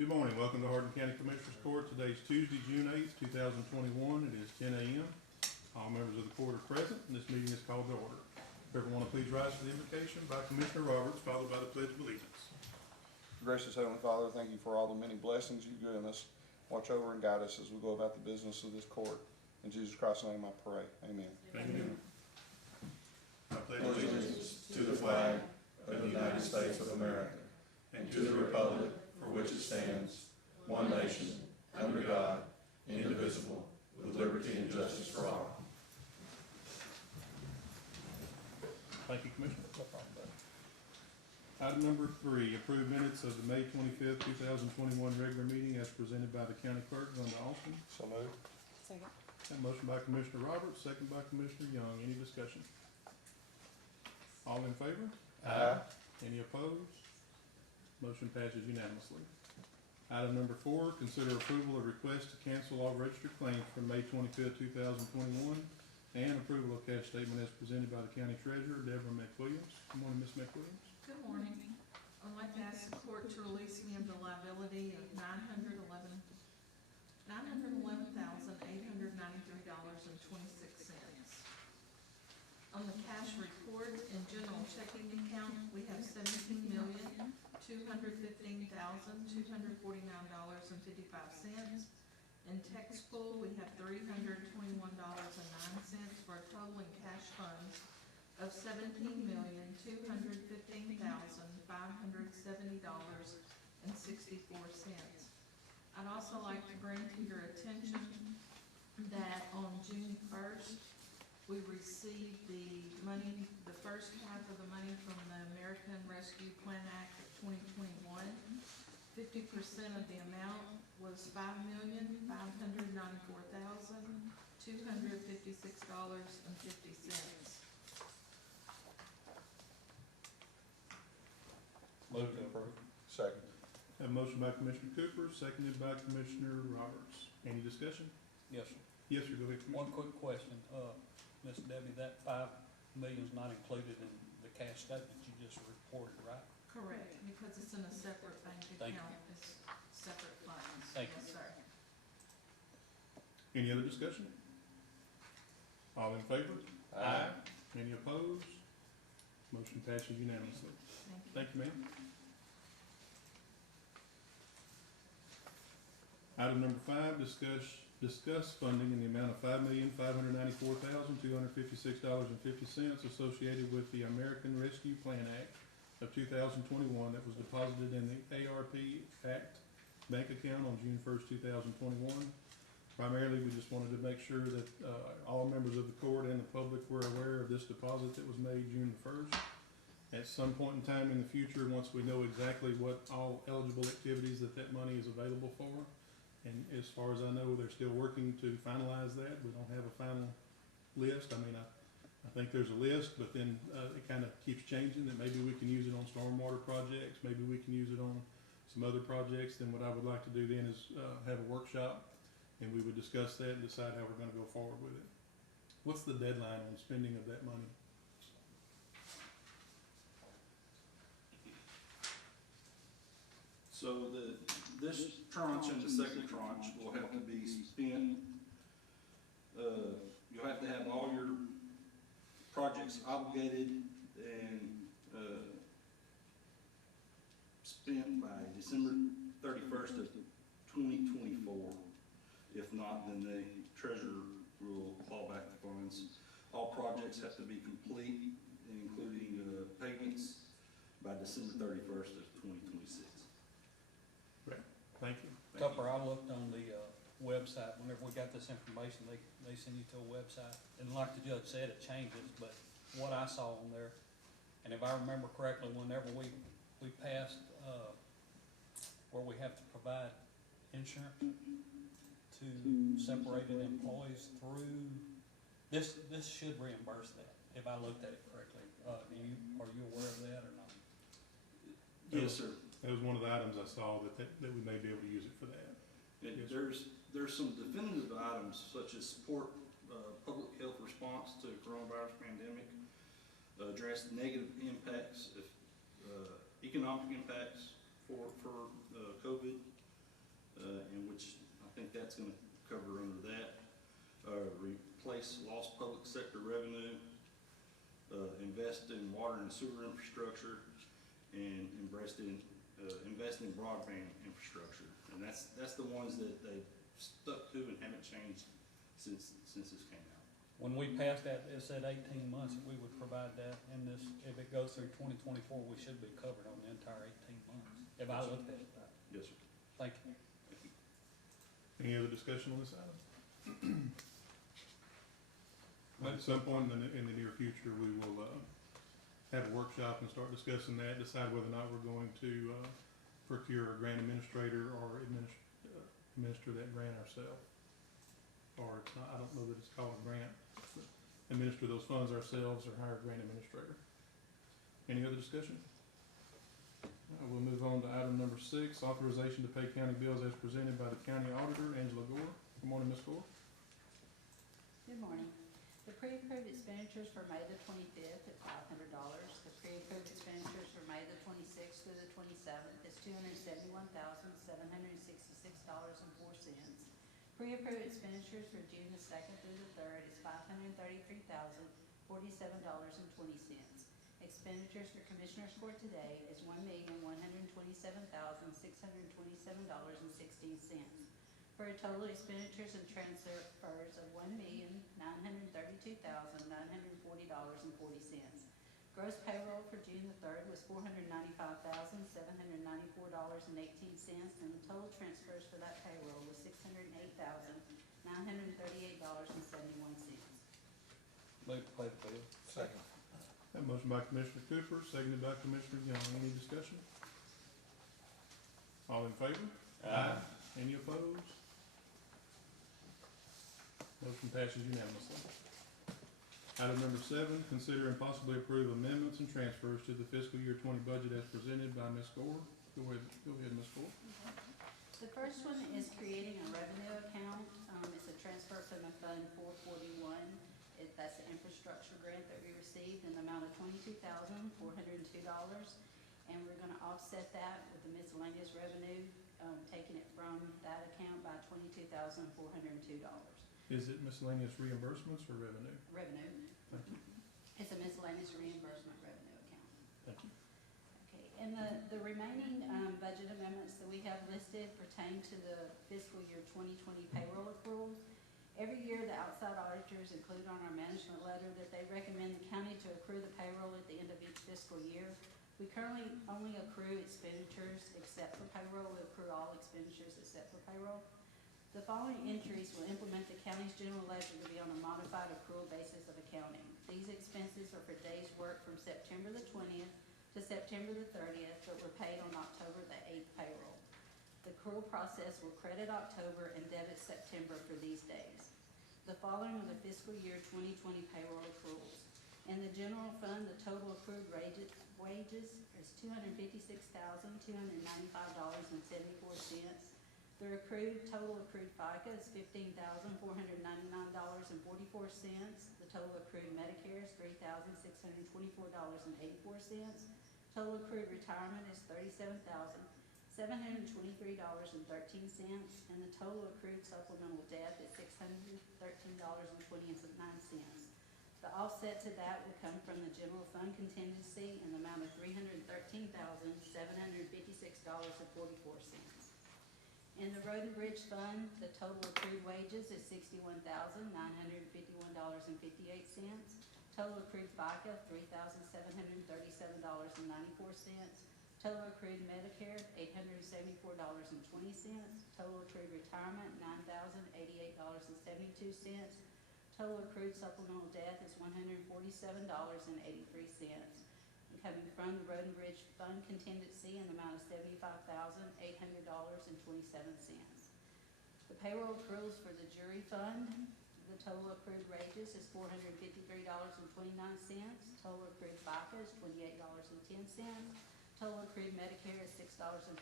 Good morning. Welcome to Hardin County Commissioners Court. Today is Tuesday, June 8th, 2021. It is 10 a.m. All members of the court are present, and this meeting is called to order. If everyone will please rise for the invocation by Commissioner Roberts, followed by the Pledge of Allegiance. Gracious Heavenly Father, thank you for all the many blessings you've given us. Watch over and guide us as we go about the business of this court. In Jesus Christ's name I pray. Amen. Amen. I pledge Allegiance to the flag of the United States of America and to the republic for which it stands, one nation, under God, indivisible, with liberty and justice for all. Thank you, Commissioner. Item number 3, approve minutes of the May 25th, 2021 regular meeting as presented by the county clerk, Glenda Austin. So moved. Second. That motion by Commissioner Roberts, second by Commissioner Young. Any discussion? All in favor? Aye. Any opposed? Motion passes unanimously. Item number 4, consider approval of request to cancel all registered claims from May 25th, 2021, and approval of cash statement as presented by the county treasurer, Deborah McWilliams. Good morning, Ms. McWilliams. Good morning. I'd like to ask the court to release me of the liability of $911,893.26. On the cash report and general checking account, we have $17,215,249.55. In tax pool, we have $321.09 for a total in cash funds of $17,215,570.64. I'd also like to bring to your attention that on June 1st, we received the money, the first half of the money from the American Rescue Plan Act of 2021. 50% of the amount was $5,594,256.50. Move to approve. Second. Have a motion by Commissioner Cooper, seconded by Commissioner Roberts. Any discussion? Yes, sir. Yes, sir. Go ahead, Commissioner. One quick question. Ms. Debbie, that $5 million is not included in the cash statement you just reported, right? Correct, because it's in a separate bank Thank you. account, it's separate funds. Thank you. Yes, sir. Any other discussion? All in favor? Aye. Any opposed? Motion passes unanimously. Thank you. Thank you, ma'am. Item number 5, discuss funding in the amount of $5,594,256.50 associated with the American Rescue Plan Act of 2021 that was deposited in the ARP Act bank account on June 1st, 2021. Primarily, we just wanted to make sure that all members of the court and the public were aware of this deposit that was made June 1st. At some point in time in the future, once we know exactly what all eligible activities that money is available for, and as far as I know, they're still working to finalize that. We don't have a final list. I mean, I think there's a list, but then it kind of keeps changing, that maybe we can use it on stormwater projects, maybe we can use it on some other projects. Then what I would like to do then is have a workshop, and we would discuss that and decide how we're going to go forward with it. What's the deadline on spending of that money? So this tranche and the second tranche will have to be spent. You'll have to have all your projects obligated and spent by December 31st of 2024. If not, then the treasurer will claw back the funds. All projects have to be complete, including payments, by December 31st of 2026. Thank you. Tupper, I looked on the website, whenever we got this information, they send you to a website. And like the judge said, it changes, but what I saw on there, and if I remember correctly, whenever we passed, where we have to provide insurance to separated employees through, this should reimburse that, if I looked at it correctly. Are you aware of that or not? Yes, sir. That was one of the items I saw that we may be able to use it for that. And Yes, there's some definitive items such as support public health response to the coronavirus pandemic, address negative impacts, economic impacts for COVID, in which I think that's gonna cover under that. Replace lost public sector revenue, invest in water and sewer infrastructure, and invest in broadband infrastructure. And that's the ones that they stuck to and haven't changed since this came out. When we passed that, it said 18 months, we would provide that in this, if it goes through 2024, we should be covered on the entire 18 months, if I looked at it right. Yes, sir. Thank you. Thank you. Any other discussion on this item? At some point in the near future, we will, have a workshop and start discussing that, decide whether or not we're going to, procure a grant administrator or administer that grant ourselves. Or it's not, I don't know that it's called a grant, but administer those funds ourselves or hire a grant administrator. Any other discussion? We'll move on to item number 6, authorization to pay county bills as presented by the county auditor, Angela Gore. Good morning, Ms. Gore. Good morning. The pre-approved expenditures for May the 25th at $500. The pre-approved expenditures for May the 26th through the 27th is $271,766.04. Pre-approved expenditures for June the 2nd through the 3rd is $533,047.20. Expenditures for Commissioners Court today is $1,127,627.16. For a total expenditures and transfers of $1,932,940.40. Gross payroll for June the 3rd was $495,794.18, and the total transfers for that payroll was $608,938.71. Move to pay the bill. Second. That motion by Commissioner Cooper, seconded by Commissioner Young. Any discussion? All in favor? Aye. Any opposed? Motion passes unanimously. Item number 7, consider and possibly approve amendments and transfers to the fiscal year 20 budget as presented by Ms. Gore. Go ahead, Ms. Gore. The first one is creating a revenue account. It's a transfer from the Fund 441. That's the infrastructure grant that we received in the amount of $22,402. And we're gonna offset that with the miscellaneous revenue, taking it from that account by $22,402. Is it miscellaneous reimbursements or revenue? Revenue. Thank you. It's a miscellaneous reimbursement revenue account. Thank you. Okay, and the remaining budget amendments that we have listed pertain to the fiscal year 2020 payroll accruals. Every year, the outside auditors include on our management letter that they recommend the county to accrue the payroll at the end of each fiscal year. We currently only accrue expenditures except for payroll. We accrue all expenditures except for payroll. The following entries will implement the county's general ledger to be on a modified accrual basis of accounting. These expenses are for days worked from September the 20th to September the 30th, but were paid on October the 8th payroll. The accrual process will credit October and debit September for these days. The following are the fiscal year 2020 payroll accruals. In the general fund, the total accrued wages is $256,295.74. The total accrued FICA is $15,499.44. The total accrued Medicare is $3,624.84. Total accrued retirement is $37,723.13, and the total accrued supplemental death is $613.29. The offset to that will come from the general fund contingency in the amount of $313,756.44. In the road and bridge fund, the total accrued wages is $61,951.58. Total accrued FICA, $3,737.94. Total accrued Medicare, $874.20. Total accrued retirement, $9,088.72. Total accrued supplemental death is $147.83. Coming from the road and bridge fund contingency in the amount of $75,800.27. The payroll accruals for the jury fund, the total accrued wages is $453.29. Total accrued FICA is $28.10. Total accrued Medicare is $6.58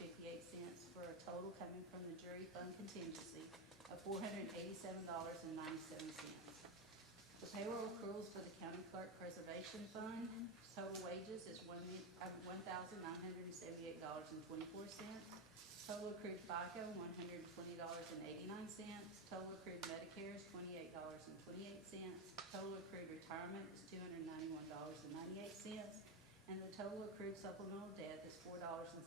for a total coming from the jury fund contingency of $487.97. The payroll accruals for the county clerk preservation fund, total wages is $1,978.24. Total accrued FICA, $120.89. Total accrued Medicare is $28.28. Total accrued retirement is $291.98. And the total accrued supplemental debt is $4.75.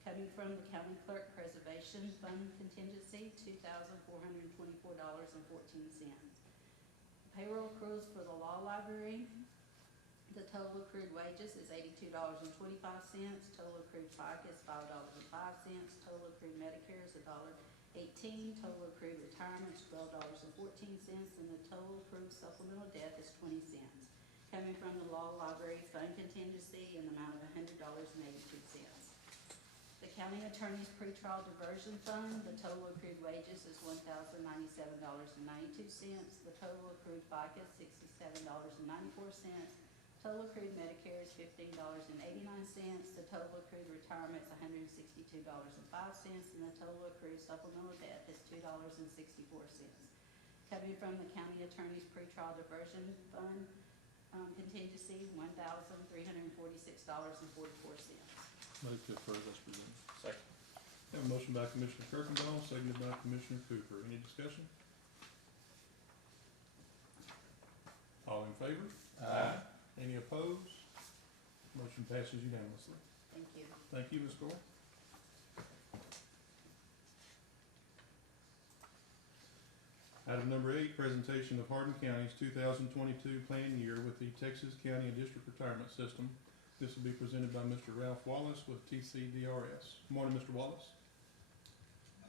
Coming from the County Clerk Preservation Fund contingency, $2,424.14. Payroll accruals for the law library, the total accrued wages is $82.25, total accrued FICA is $5.05, total accrued Medicare is $1.18, total accrued retirement is $12.14, and the total accrued supplemental debt is 20 cents. Coming from the law library fund contingency in the amount of $100.82. The county attorney's pretrial diversion fund, the total accrued wages is $1,097.92, the total accrued FICA is $67.94, total accrued Medicare is $15.89, the total accrued retirement is $162.05, and the total accrued supplemental debt is $2.64. Coming from the county attorney's pretrial diversion fund contingency, $1,346.44. Move to approve as presented. Second. Have a motion by Commissioner Kirkendall, seconded by Commissioner Cooper. Any discussion? All in favor? Aye. Any opposed? Motion passes unanimously. Thank you. Thank you, Ms. Gore. Item number 8, presentation of Hardin County's 2022 plan year with the Texas County and District Retirement System. This will be presented by Mr. Ralph Wallace with TCDRS. Good morning, Mr. Wallace.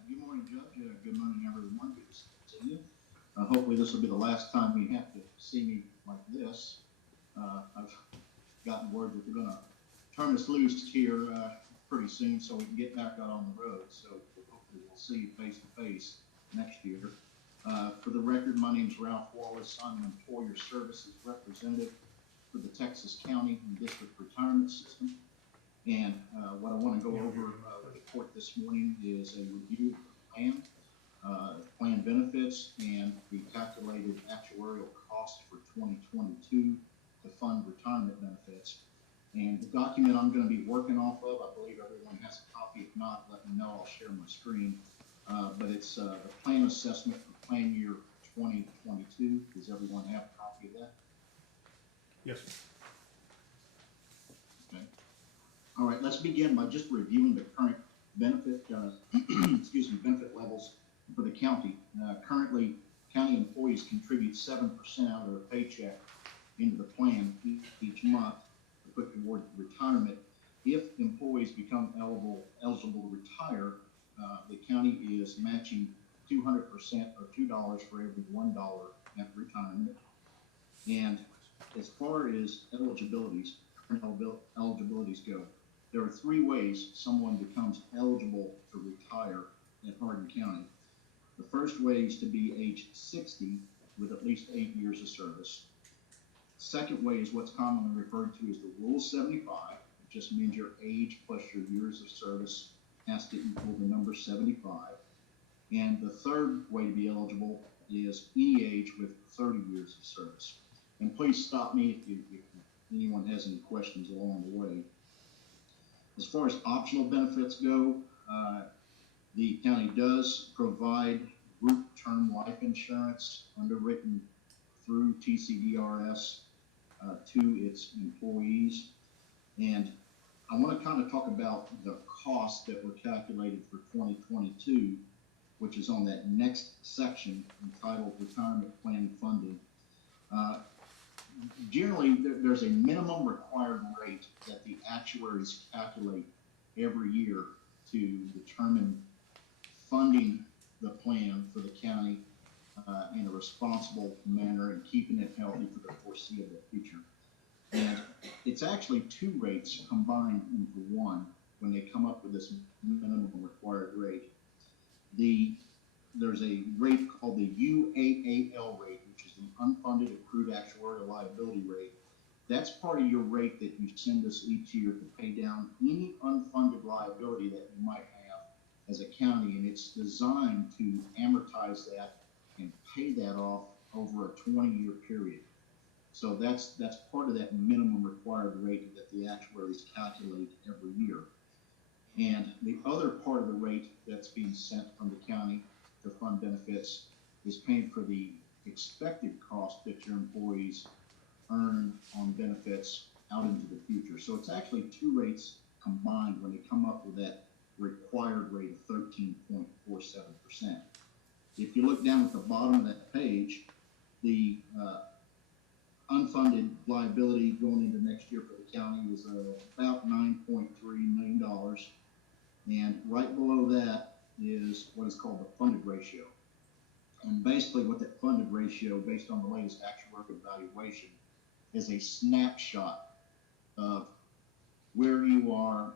Good morning, Judge. Good morning, everyone. Good to see you. Hopefully this will be the last time you have to see me like this. I've gotten word that they're going to turn us loose here pretty soon so we can get back out on the road. So hopefully we'll see you face to face next year. For the record, my name is Ralph Wallace. I'm an employer services representative for the Texas County and District Retirement System. And what I want to go over with the court this morning is a review of the plan benefits, and the calculated actuarial cost for 2022 to fund retirement benefits. And the document I'm going to be working off of, I believe everyone has a copy. If not, let me know. I'll share my screen. But it's the plan assessment for plan year 2022. Does everyone have a copy of that? Yes, sir. Okay. All right, let's begin by just reviewing the current benefit, benefit levels for the county. Currently, county employees contribute 7% out of their paycheck into the plan each month to put toward retirement. If employees become eligible to retire, the county is matching 200% or $2 for every $1 at retirement. And as far as eligibilities go, there are 3 ways someone becomes eligible to retire in Hardin County. The first way is to be age 60 with at least 8 years of service. The second way is what's commonly referred to as the Rule 75. It just means your age plus your years of service has to equal the number 75. And the third way to be eligible is any age with 30 years of service. And please stop me if anyone has any questions along the way. As far as optional benefits go, the county does provide group term life insurance underwritten through TCDRS to its employees. And I want to kind of talk about the costs that were calculated for 2022, which is on that next section entitled Retirement Plan Funding. Generally, there's a minimum required rate that the actuaries calculate every year to determine funding the plan for the county in a responsible manner and keeping it healthy for the foreseeable future. And it's actually 2 rates combined into one when they come up with this minimum required rate. There's a rate called the UAAL rate, which is the unfunded accrued actuarial liability rate. That's part of your rate that you send us each year to pay down any unfunded liability that you might have as a county, and it's designed to amortize that and pay that off over a 20-year period. So that's part of that minimum required rate that the actuaries calculate every year. And the other part of the rate that's being sent from the county to fund benefits is paying for the expected cost that your employees earn on benefits out into the future. So it's actually two rates combined when they come up with that required rate of 13.47%. If you look down at the bottom of that page, the unfunded liability going into next year for the county is about $9.3 million. And right below that is what is called the funded ratio. And basically what that funded ratio, based on the latest actuarial evaluation, is a snapshot of where you are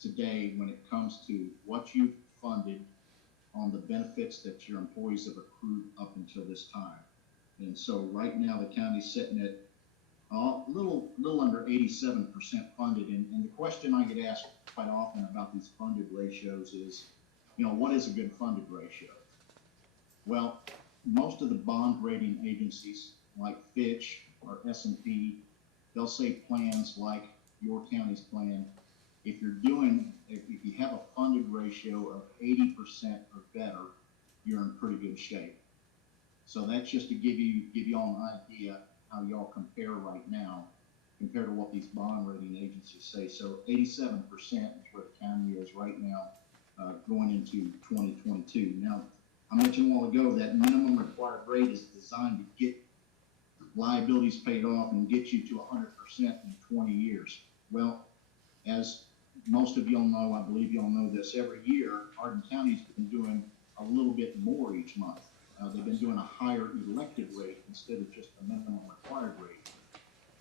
today when it comes to what you've funded on the benefits that your employees have accrued up until this time. And so right now the county's sitting at a little under 87% funded. And the question I get asked quite often about these funded ratios is, what is a good funded ratio? Well, most of the bond rating agencies like Fitch or S&P, they'll say plans like your county's plan, if you have a funded ratio of 80% or better, you're in pretty good shape. So that's just to give you all an idea how y'all compare right now compared to what these bond rating agencies say. So 87% is where the county is right now going into 2022. Now, I mentioned a while ago that minimum required rate is designed to get liabilities paid off and get you to 100% in 20 years. Well, as most of y'all know, I believe y'all know this, every year, Hardin County's been doing a little bit more each month. They've been doing a higher elected rate instead of just a minimum required rate.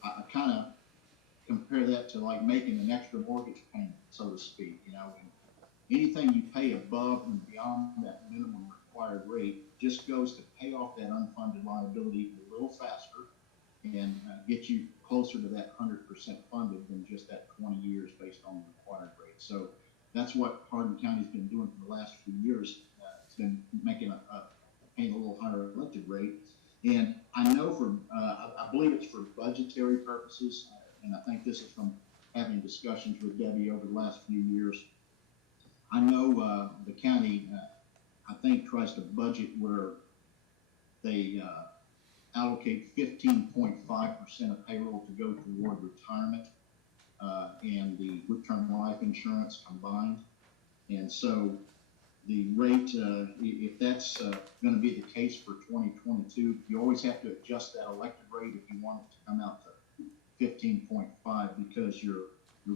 I kind of compare that to like making an extra mortgage payment, so to speak. And anything you pay above and beyond that minimum required rate just goes to pay off that unfunded liability a little faster and get you closer to that 100% funded than just that 20 years based on the required rate. So that's what Hardin County's been doing for the last few years. It's been making paying a little higher elected rate. And I know I believe it's for budgetary purposes, and I think this is from having discussions with Debbie over the last few years. I know the county, I think, tries to budget where they allocate 15.5% of payroll to go toward retirement and the group-term life insurance combined. And so the rate, if that's going to be the case for 2022, you always have to adjust that elected rate if you want it to come out to 15.5 because your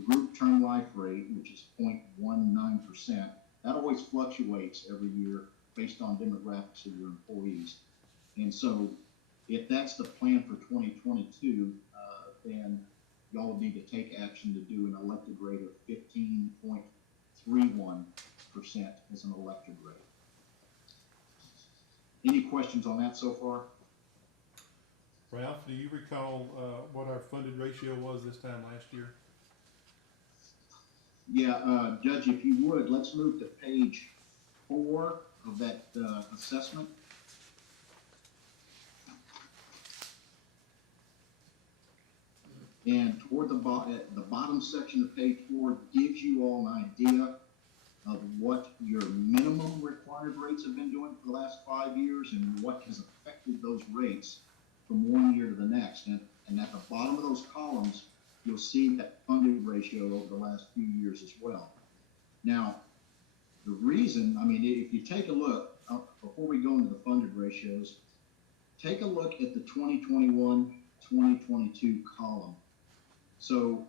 group term life rate, which is 0.19%, that always fluctuates every year based on demographics of your employees. And so if that's the plan for 2022, then y'all would need to take action to do an elected rate of 15.31% as an elected rate. Any questions on that so far? Ralph, do you recall what our funded ratio was this time last year? Yeah, Judge, if you would, let's move to page 4 of that assessment. And toward the bottom section of page 4 gives you all an idea of what your minimum required rates have been doing for the last 5 years and what has affected those rates from one year to the next. And at the bottom of those columns, you'll see that funded ratio over the last few years as well. Now, the reason, if you take a look, before we go into the funded ratios, take a look at the 2021-2022 column. So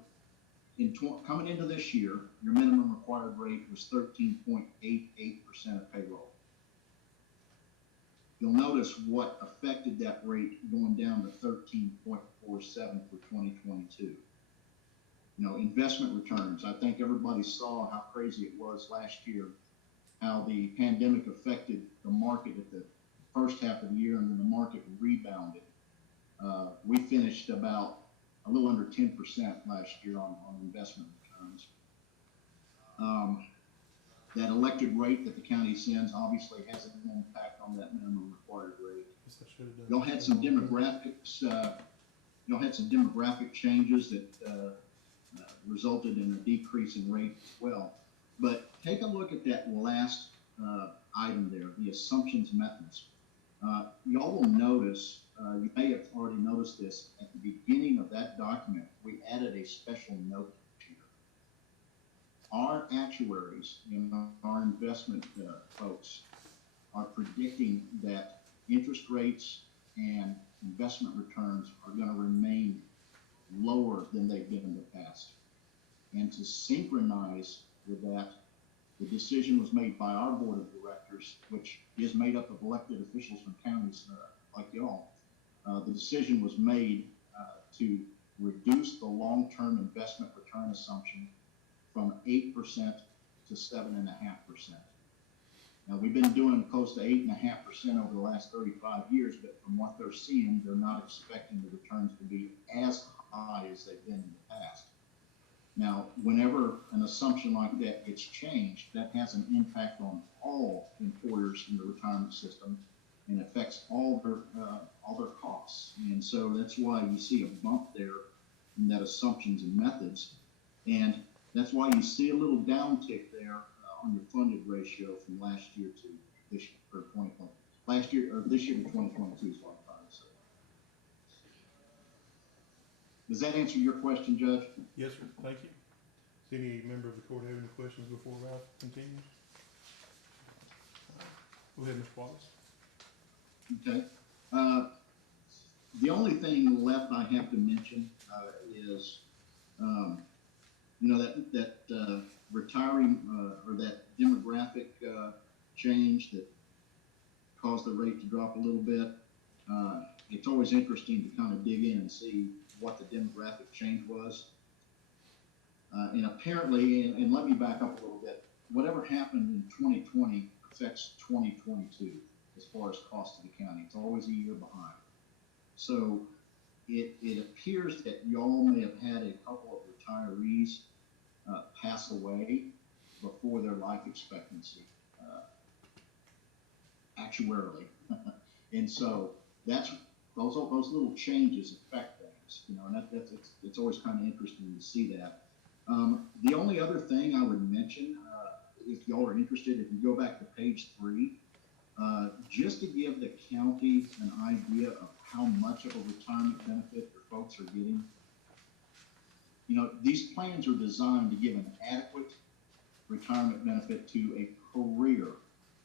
coming into this year, your minimum required rate was 13.88% of payroll. You'll notice what affected that rate going down to 13.47 for 2022. Investment returns. I think everybody saw how crazy it was last year, how the pandemic affected the market at the first half of the year, and then the market rebounded. We finished about a little under 10% last year on investment returns. That elected rate that the county sends obviously has an impact on that minimum required rate. Y'all had some demographics. Y'all had some demographic changes that resulted in a decrease in rate as well. But take a look at that last item there, the assumptions methods. Y'all will notice, you may have already noticed this, at the beginning of that document, we added a special note here. Our actuaries and our investment folks are predicting that interest rates and investment returns are going to remain lower than they've been in the past. And to synchronize with that, the decision was made by our board of directors, which is made up of elected officials from counties like y'all. The decision was made to reduce the long-term investment return assumption from 8% to 7.5%. Now, we've been doing close to 8.5% over the last 35 years, but from what they're seeing, they're not expecting the returns to be as high as they've been in the past. Now, whenever an assumption like that gets changed, that has an impact on all employers in the retirement system and affects all their costs. And so that's why you see a bump there in that assumptions and methods. And that's why you see a little downtick there on your funded ratio from last year to this year, or 2020. Last year, or this year to 2022 is what I'm trying to say. Does that answer your question, Judge? Yes, sir. Thank you. Does any member of the court have any questions before Ralph continues? Go ahead, Mr. Wallace. Okay. The only thing left I have to mention is, that retiring or that demographic change that caused the rate to drop a little bit. It's always interesting to kind of dig in and see what the demographic change was. And apparently, and let me back up a little bit, whatever happened in 2020 affects 2022 as far as cost to the county. It's always a year behind. So it appears that y'all may have had a couple of retirees pass away before their life expectancy, actuarially. And so that's those little changes affect things, and it's always kind of interesting to see that. The only other thing I would mention, if y'all are interested, if you go back to page 3, just to give the county an idea of how much of a retirement benefit your folks are getting. These plans are designed to give an adequate retirement benefit to a career,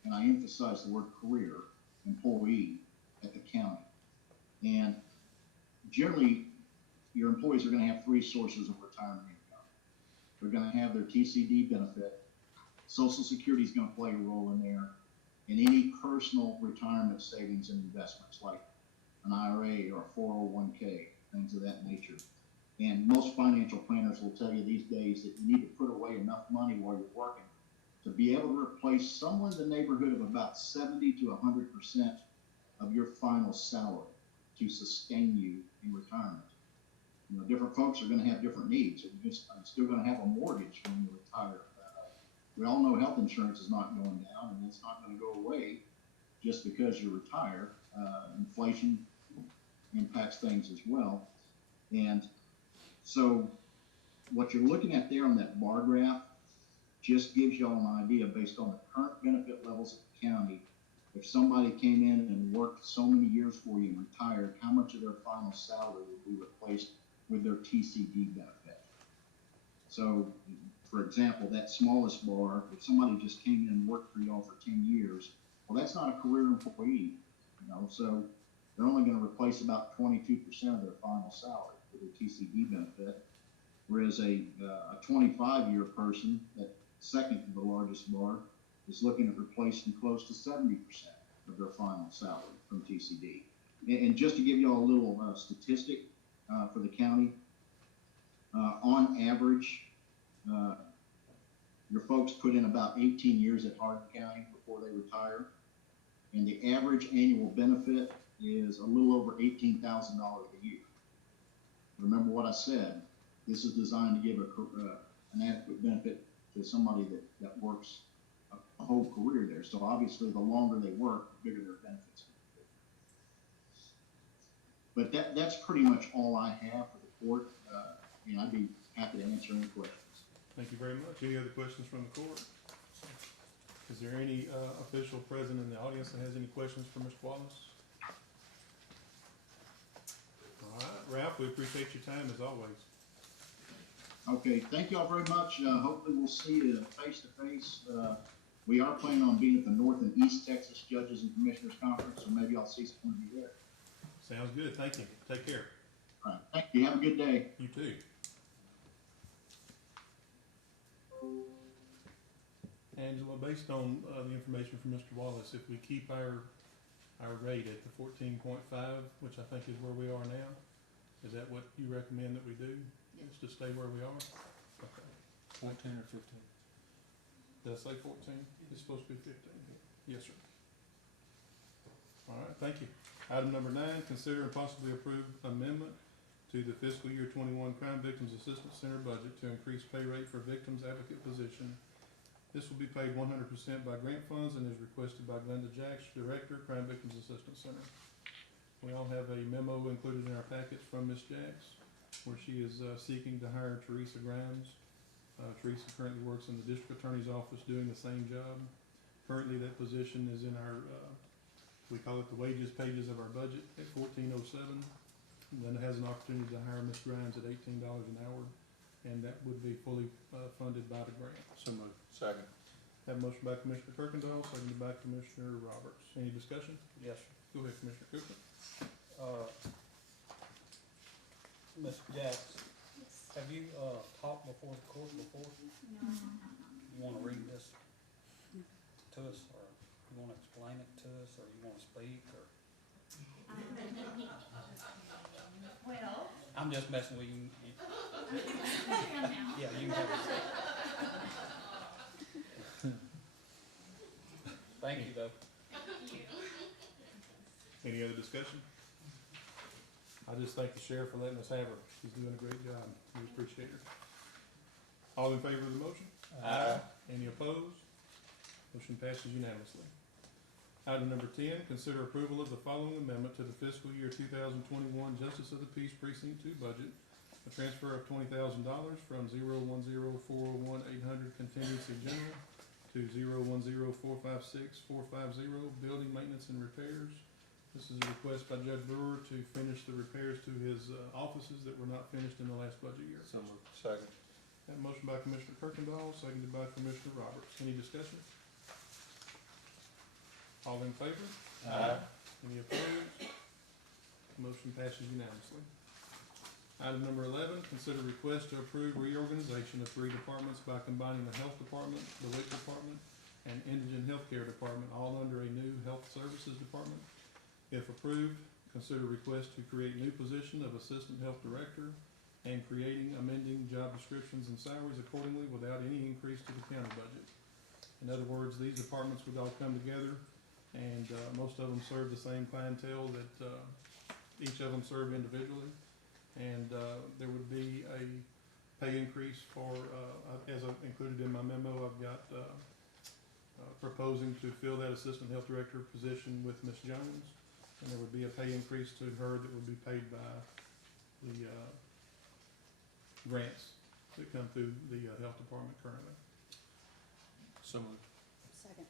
and I emphasize the word career, employee at the county. And generally, your employees are going to have 3 sources of retirement income. They're going to have their TCD benefit. Social Security is going to play a role in there, and any personal retirement savings and investments like an IRA or a 401k, things of that nature. And most financial planners will tell you these days that you need to put away enough money while you're working to be able to replace somewhere in the neighborhood of about 70 to 100% of your final salary to sustain you in retirement. Different folks are going to have different needs. You're still going to have a mortgage when you retire. We all know health insurance is not going down, and it's not going to go away just because you retire. Inflation impacts things as well. And so what you're looking at there on that bar graph just gives y'all an idea based on the current benefit levels of the county. If somebody came in and worked so many years for you and retired, how much of their final salary would be replaced with their TCD benefit? So, for example, that smallest bar, if somebody just came in and worked for y'all for 10 years, well, that's not a career employee, so they're only going to replace about 22% of their final salary with their TCD benefit, whereas a 25-year person, that second to the largest bar, is looking at replacing close to 70% of their final salary from TCD. And just to give y'all a little statistic for the county, on average, your folks put in about 18 years at Hardin County before they retire, and the average annual benefit is a little over $18,000 a year. Remember what I said, this is designed to give an adequate benefit to somebody that works a whole career there. So obviously the longer they work, the bigger their benefits will be. But that's pretty much all I have for the court, and I'd be happy to answer any questions. Thank you very much. Any other questions from the court? Is there any, official present in the audience that has any questions for Mr. Wallace? All right, Ralph, we appreciate your time as always. Okay, thank y'all very much. Hopefully we'll see you face to face. We are planning on being at the North and East Texas Judges and Commissioners Conference, so maybe I'll see some of you there. Sounds good. Thank you. Take care. All right, thank you. Have a good day. You too. Angela, based on, the information from Mr. Wallace, if we keep our rate at the 14.5, which I think is where we are now, is that what you recommend that we do? Yes. Is to stay where we are? Okay. 14 or 15? Did I say 14? It's supposed to be 15. Yes, sir. All right, thank you. Item number 9, consider and possibly approve amendment to the fiscal year 21 Crime Victims Assistance Center budget to increase pay rate for victims advocate position. This will be paid 100% by grant funds and is requested by Glenda Jacks, Director, Crime Victims Assistance Center. We all have a memo included in our packets from Ms. Jacks, where she is seeking to hire Teresa Grimes. Teresa currently works in the District Attorney's Office doing the same job. Currently, that position is in our, we call it the wages pages of our budget at $14.07. Then it has an opportunity to hire Ms. Grimes at $18 an hour, and that would be fully funded by the grant. So moved. Second. Have a motion by Commissioner Kirkendall, seconded by Commissioner Roberts. Any discussion? Yes, sir. Go ahead, Commissioner Cooper. Ms. Jacks, have you, talked before the court before? No. You wanna read this to us, or you wanna explain it to us, or you wanna speak, or? Well, I'm just messing with you. now. Yeah, you can have a seat. Thank you, though. Any other discussion? I just thank the sheriff for letting us have her. She's doing a great job. We appreciate her. All in favor of the motion? Aye. Any opposed? Motion passes unanimously. Item number 10, consider approval of the following amendment to the fiscal year 2021 Justice of the Peace Precinct 2 budget. A transfer of $20,000 from 010401800 contingency general to 010456450 building maintenance and repairs. This is a request by Judge Brewer to finish the repairs to his offices that were not finished in the last budget year. So moved. Second. That motion by Commissioner Kirkendall, seconded by Commissioner Roberts. Any discussion? All in favor? Aye. Any opposed? Motion passes unanimously. Item number 11, consider request to approve reorganization of 3 departments by combining the Health Department, the WIC Department, and Indigent Healthcare Department, all under a new Health Services Department. If approved, consider request to create new position of Assistant Health Director and creating, amending job descriptions and salaries accordingly without any increase to the county budget. In other words, these departments would all come together, and most of them serve the same clientele that each of them serve individually. And there would be a pay increase for, as I've included in my memo, I've got proposing to fill that Assistant Health Director position with Ms. Jones. And there would be a pay increase to her that would be paid by the grants that come through the health department currently. So moved. Second.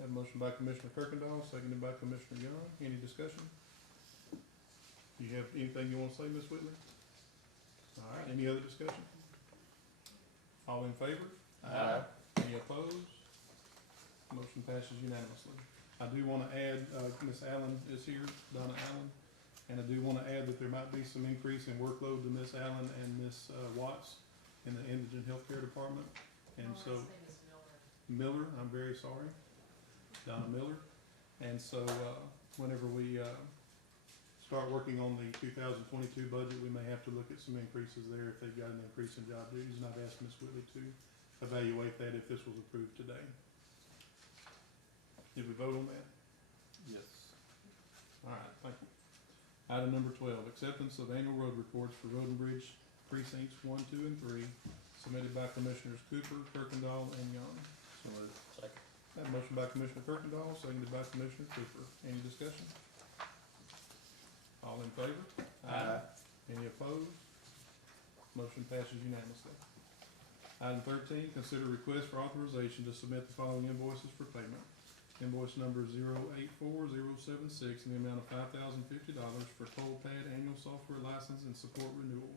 Have a motion by Commissioner Kirkendall, seconded by Commissioner Young. Any discussion? Do you have anything you want to say, Ms. Whitley? All right, any other discussion? All in favor? Aye. Any opposed? Motion passes unanimously. I do want to add, Ms. Allen is here, Donna Allen, and I do want to add that there might be some increase in workload to Ms. Allen and Ms. Watts in the Indigent Healthcare Department. And so, Miller, I'm very sorry, Donna Miller. And so, whenever we, start working on the 2022 budget, we may have to look at some increases there if they've got an increase in job duties, and I've asked Ms. Whitley to evaluate that if this was approved today. Did we vote on that? Yes. All right, thank you. Item number 12, acceptance of annual road reports for Road and Bridge Precincts 1, 2, and 3, submitted by Commissioners Cooper, Kirkendall, and Young. So moved. Second. That motion by Commissioner Kirkendall, seconded by Commissioner Cooper. Any discussion? All in favor? Aye. Any opposed? Motion passes unanimously. Item 13, consider request for authorization to submit the following invoices for payment. Invoice number 084076 in the amount of $5,050 for Cold Pad annual software license and support renewal.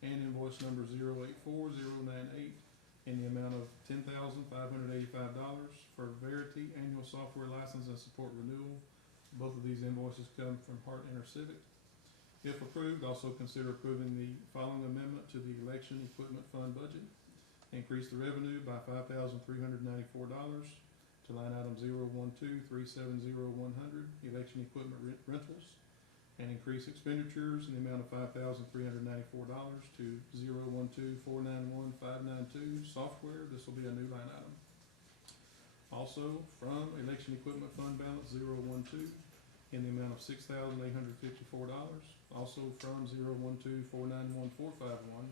And invoice number 084098 in the amount of $10,585 for Verity annual software license and support renewal. Both of these invoices come from Hardin Civic. If approved, also consider approving the following amendment to the election equipment fund budget. Increase the revenue by $5,394 to line item 012370100, election equipment rentals, and increase expenditures in the amount of $5,394 to 012491592, software. This will be a new line item. Also, from election equipment fund balance 012 in the amount of $6,854. Also from 012491451,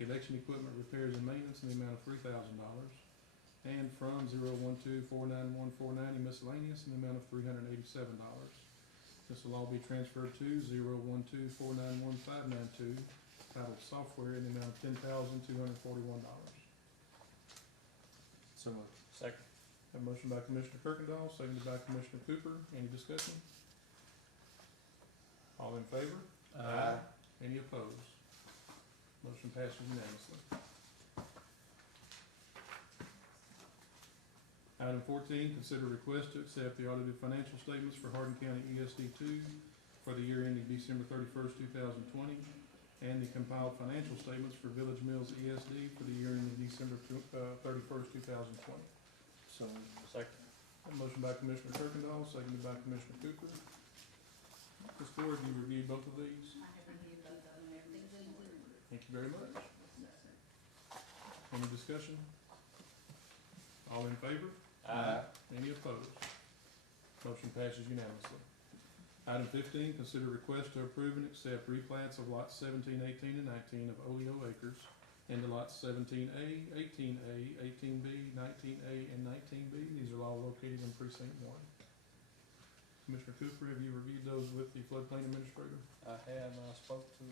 election equipment repairs and maintenance in the amount of $3,000. And from 012491490, miscellaneous in the amount of $387. This will all be transferred to 012491592, titled software, in the amount of $10,241. So moved. Second. A motion by Commissioner Kirkendall, seconded by Commissioner Cooper. Any discussion? All in favor? Aye. Any opposed? Motion passes unanimously. Item 14, consider request to accept the audited financial statements for Hardin County ESD 2 for the year ending December 31st, 2020, and the compiled financial statements for Village Mills ESD for the year ending December 31st, 2020. So moved. Second. A motion by Commissioner Kirkendall, seconded by Commissioner Cooper. Ms. Ford, you reviewed both of these? I have reviewed both of them, everything's in order. Thank you very much. Any discussion? All in favor? Aye. Any opposed? Motion passes unanimously. Item 15, consider request to approve and accept replats of lots 17, 18, and 19 of Oleo Acres into lots 17A, 18A, 18B, 19A, and 19B. These are all located in precinct 1. Commissioner Cooper, have you reviewed those with the floodplain administrator? I have, I spoke to,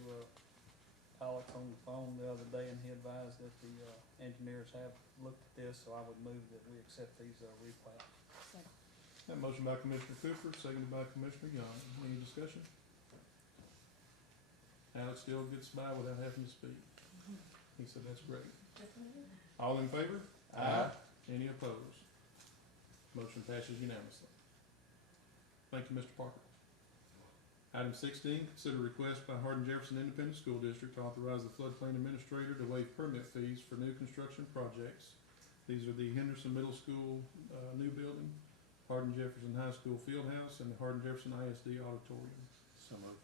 Alex on the phone the other day, and he advised that the, engineers have looked at this, so I would move that we accept these, replats. That motion by Commissioner Cooper, seconded by Commissioner Young. Any discussion? Alex still gets by without having to speak. He said that's great. All in favor? Aye. Any opposed? Motion passes unanimously. Thank you, Mr. Parker. Item 16, consider request by Hardin Jefferson Independent School District to authorize the floodplain administrator to waive permit fees for new construction projects. These are the Henderson Middle School new building, Hardin Jefferson High School Fieldhouse, and the Hardin Jefferson ISD Auditorium. So moved.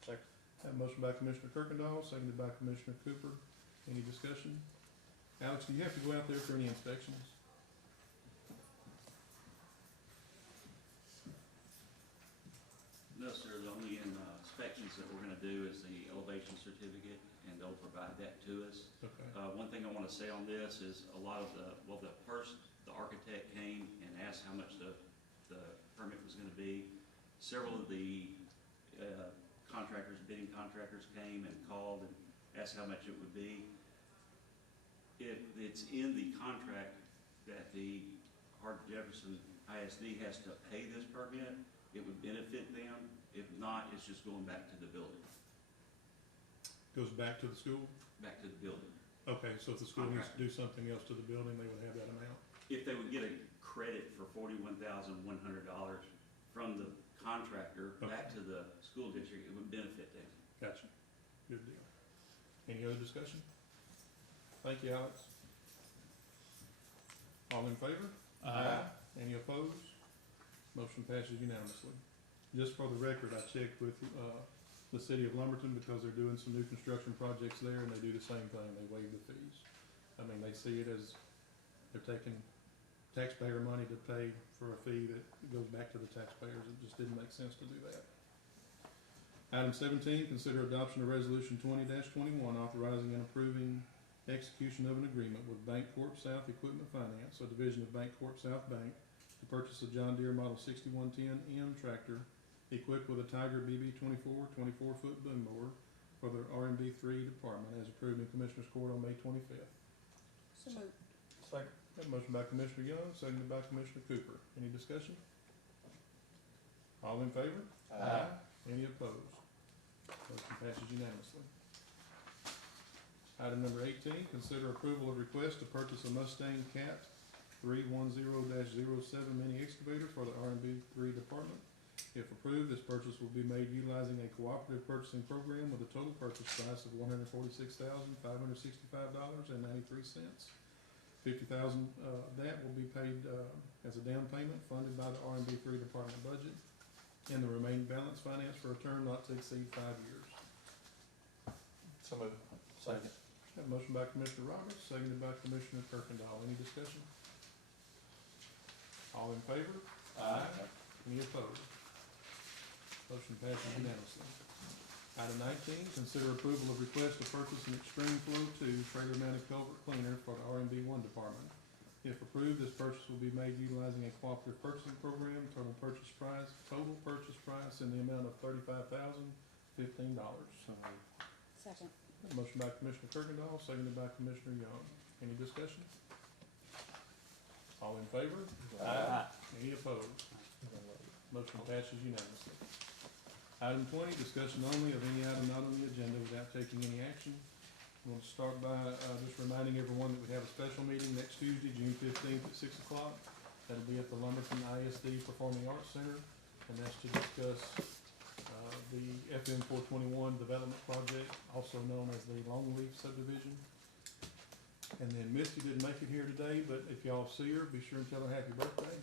Second. Have a motion by Commissioner Kirkendall, seconded by Commissioner Cooper. Any discussion? Alex, do you have to go out there for any inspections? No, sir, the only inspections that we're gonna do is the elevation certificate, and they'll provide that to us. Okay. One thing I wanna say on this is a lot of the architect came and asked how much the permit was gonna be. Several of the bidding contractors came and called and asked how much it would be. If it's in the contract that the Hardin Jefferson ISD has to pay this permit, it would benefit them. If not, it's just going back to the building, Goes back to the school? back to the building. Okay, so if the school needs to do something else to the building, they would have that amount? If they would get a credit for $41,100 from the contractor back to the school district, it would benefit them. Gotcha. Good deal. Any other discussion? Thank you, Alex. All in favor? Aye. Any opposed? Motion passes unanimously. Just for the record, I checked with, the city of Lumberton because they're doing some new construction projects there, and they do the same thing. They waive the fees. I mean, they see it as they're taking taxpayer money to pay for a fee that goes back to the taxpayers. It just didn't make sense to do that. Item 17, consider adoption of resolution 20-21, authorizing and approving execution of an agreement with Bancorp South Equipment Finance, a division of Bancorp South Bank, to purchase a John Deere Model 6110M tractor equipped with a Tiger BB24 24-foot boom mower for the R&D 3 department, as approved in Commissioners Court on May 25th. Second. Have a motion by Commissioner Young, seconded by Commissioner Cooper. Any discussion? All in favor? Any opposed? Motion passes unanimously. Item number 18, consider approval of request to purchase a Mustang Cat 310-07 mini excavator for the R&B 3 department. If approved, this purchase will be made utilizing a cooperative purchasing program with a total purchase price of $146,565.93. $50,000 that will be paid as a down payment funded by the R&B 3 department budget, and the remaining balance financed for a term not to exceed 5 years. So moved. Second. Have a motion by Commissioner Roberts, seconded by Commissioner Kirkendall. Any discussion? All in favor? Any opposed? Motion passes unanimously. Item 19, consider approval of request to purchase an Extreme Flow 2 trailer mounted culvert cleaner for the R&B 1 department. If approved, this purchase will be made utilizing a cooperative purchasing program. Total purchase price in the amount of $35,015. Second. Motion by Commissioner Kirkendall, seconded by Commissioner Young. Any discussion? All in favor? Any opposed? Motion passes unanimously. Item 20, discussion only of any item not on the agenda without taking any action. I want to start by just reminding everyone that we have a special meeting next Tuesday, June 15th at 6 o'clock. That'll be at the Lumberton ISD Performing Arts Center, and that's to discuss the FM 421 development project, also known as the Longleaf subdivision. And then Misty didn't make it here today, but if y'all see her, be sure and tell her happy birthday.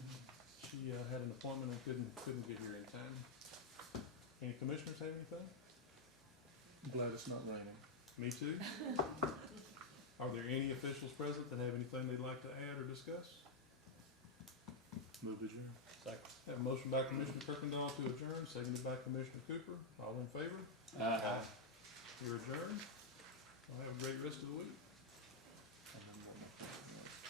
She had an appointment and couldn't get here in time. Any commissioners have anything? I'm glad it's not raining. Me too. Are there any officials present that have anything they'd like to add or discuss? Move to adjourn. Second. Have a motion by Commissioner Kirkendall to adjourn, seconded by Commissioner Cooper. All in favor? You're adjourned. I'll have a great rest of the week.